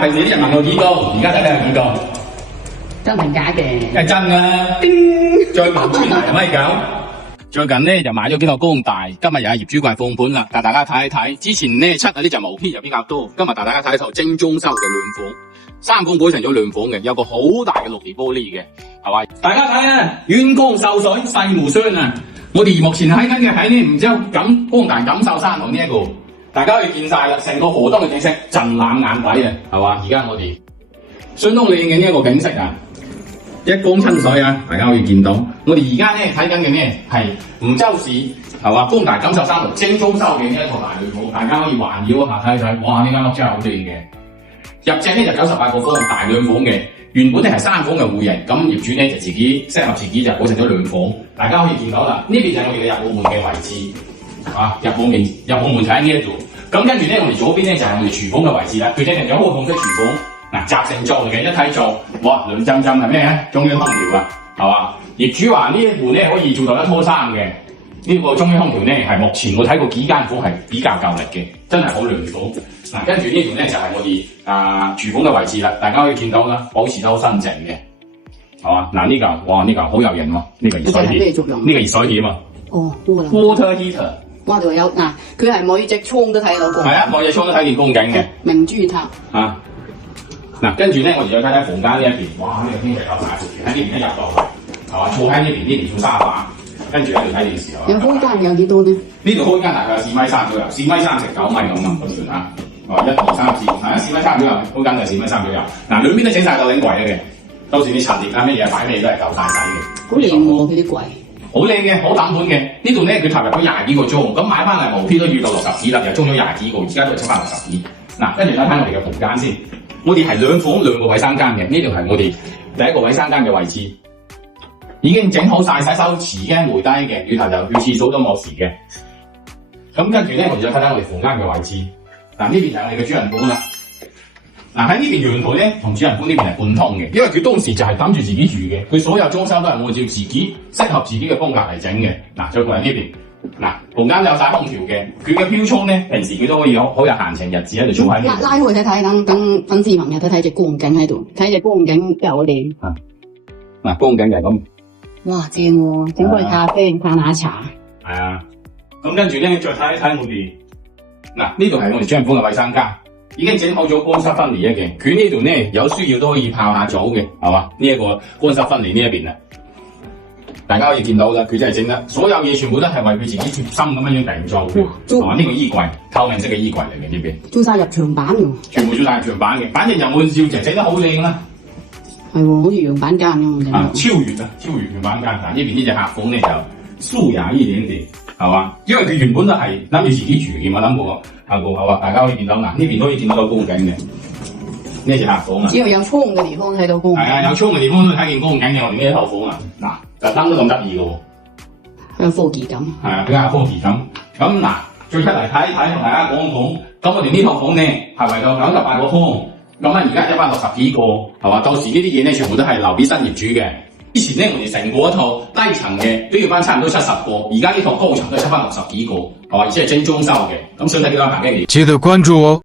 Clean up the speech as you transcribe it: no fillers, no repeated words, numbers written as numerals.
平時啲人問我幾高，而家睇睇係幾高？真定假嘅？係真㗎。最近專題咪搞？最近咧就買咗幾套高大，今日又係業主櫃放盤啦，帶大家睇一睇。之前咧出嗰啲就毛坯就比較多，今日帶大家睇一套精裝修嘅亂款，三款改成咗亂款嘅，有個好大嘅6D玻璃嘅，係咪？大家睇啊，遠光受水細無雙啊！我哋目前喺緊嘅喺呢梧州光大錦繡山同呢一個，大家可以見晒啦，成個河東嘅景色震覽眼底啊，係嘛？而家我哋相當靚嘅呢一個景色啊！一江春水啊！大家可以見到，我哋而家咧睇緊嘅咩係梧州市係嘛？光大錦繡山圖精裝修嘅呢一套大亂款，大家可以環繞一下睇一睇，哇！呢間屋真係好靚嘅。入隻咧就98個方大兩房嘅，原本咧係3房嘅戶型，咁業主咧就自己適合自己就改成咗兩房。大家可以見到啦，呢邊就係我哋嘅入戶門嘅位置，啊入戶門就喺呢一度。咁跟住咧，我哋左邊咧就係我哋廚房嘅位置啦，佢哋有個紅色廚房。嗱，集成做嚟嘅，一睇做，哇，涼浸浸係咩咧？中央空調啊，係嘛？業主話呢一戶咧可以做到1拖3嘅，呢個中央空調咧係目前我睇過幾間房係比較夠力嘅，真係好涼房。嗱，跟住呢條咧就係我哋廚房嘅位置啦，大家可以見到啦，保持得好新淨嘅，係嘛？嗱呢嚿，哇呢嚿好有型喎，呢個熱水器，呢個熱水器啊嘛。哦 ，water heater。哇，度有嗱，佢係每隻窗都睇到過。係啊，每隻窗都睇見光景嘅。明珠塔。啊。嗱，跟住咧，我哋再睇睇房間呢一邊，哇！呢個天氣夠大，喺呢邊一入到去，係嘛？坐喺呢邊做沙發，跟住喺度睇電視。有空間有幾多呢？呢度空間大概有4.3米左右，4.3米乘9米咁啊，咁算嚇。哦，1、2、3、4，係啊，4.3米左右，空間就4.3米左右。嗱，兩邊都整晒斗頂櫃嘅，到時你陳列啊乜嘢擺咩都係夠晒使嘅。好靚喎，佢啲櫃。好靚嘅，好等款嘅。呢度咧佢投入咗20幾個租，咁買翻嚟毛坯都要到60幾啦，又租咗20幾個，而家都係出翻60幾。嗱，跟住睇睇我哋嘅房間先。我哋係兩房2個衛生間嘅，呢度係我哋第一個衛生間嘅位置，已經整好晒洗手池嘅回低嘅，裏頭就去廁所都冇事嘅。咁跟住咧，我哋再睇睇我哋房間嘅位置。嗱，呢邊就係我哋嘅主人房啦。嗱，喺呢邊陽台咧，同主人房呢邊係貫通嘅，因為佢當時就係諗住自己住嘅，佢所有裝修都係按照自己適合自己嘅風格嚟整嘅。嗱，再過嚟呢邊。嗱，房間有晒空調嘅，佢嘅標倉咧，平時佢都可以好有閒情日子喺度坐喺度。拉開睇睇，等粉絲朋友睇睇隻光景喺度，睇隻光景又好靚。嗱，光景就係咁。哇，正喎，整杯咖啡，嘆下茶。係啊，咁跟住咧，再睇一睇我哋。嗱，呢度係我哋主人房嘅衛生間，已經整好咗乾濕分離嘅。佢呢度咧有需要都可以泡下澡嘅，係嘛？呢一個乾濕分離呢一邊啊。大家可以見到啦，佢真係整得所有嘢全部都係為佢自己貼心咁樣訂造嘅，同埋呢個衣櫃透明式嘅衣櫃嚟嘅呢邊，做晒入牆板嘅，全部做晒入牆板嘅，反正又滿照就整得好靚啦。係喎，好似樣板間咁啊！超越樣板間。嗱，呢邊呢隻客房咧就舒雅一點點，係嘛？因為佢原本都係諗住自己住嘅，冇諗過係嘛？大家可以見到嗱，呢邊可以見到光景嘅。呢隻客房啊，只要有窗嘅地方睇到光景。係啊，有窗嘅地方都睇見光景嘅。我哋呢一套房啊，嗱，特登都咁得意嘅喎，有科技感。係啊，比較有科技感。咁嗱，再出嚟睇一睇，同大家講一講。咁我哋呢套房咧係為到98個方，咁啊而家160幾個，係嘛？到時呢啲嘢咧全部都係留俾新業主嘅。之前咧我哋成個一套低層嘅都要翻差唔多70個，而家呢套高層都係出翻60幾個，係嘛？而且係精裝修嘅。咁想睇幾多行經理？記得關注哦。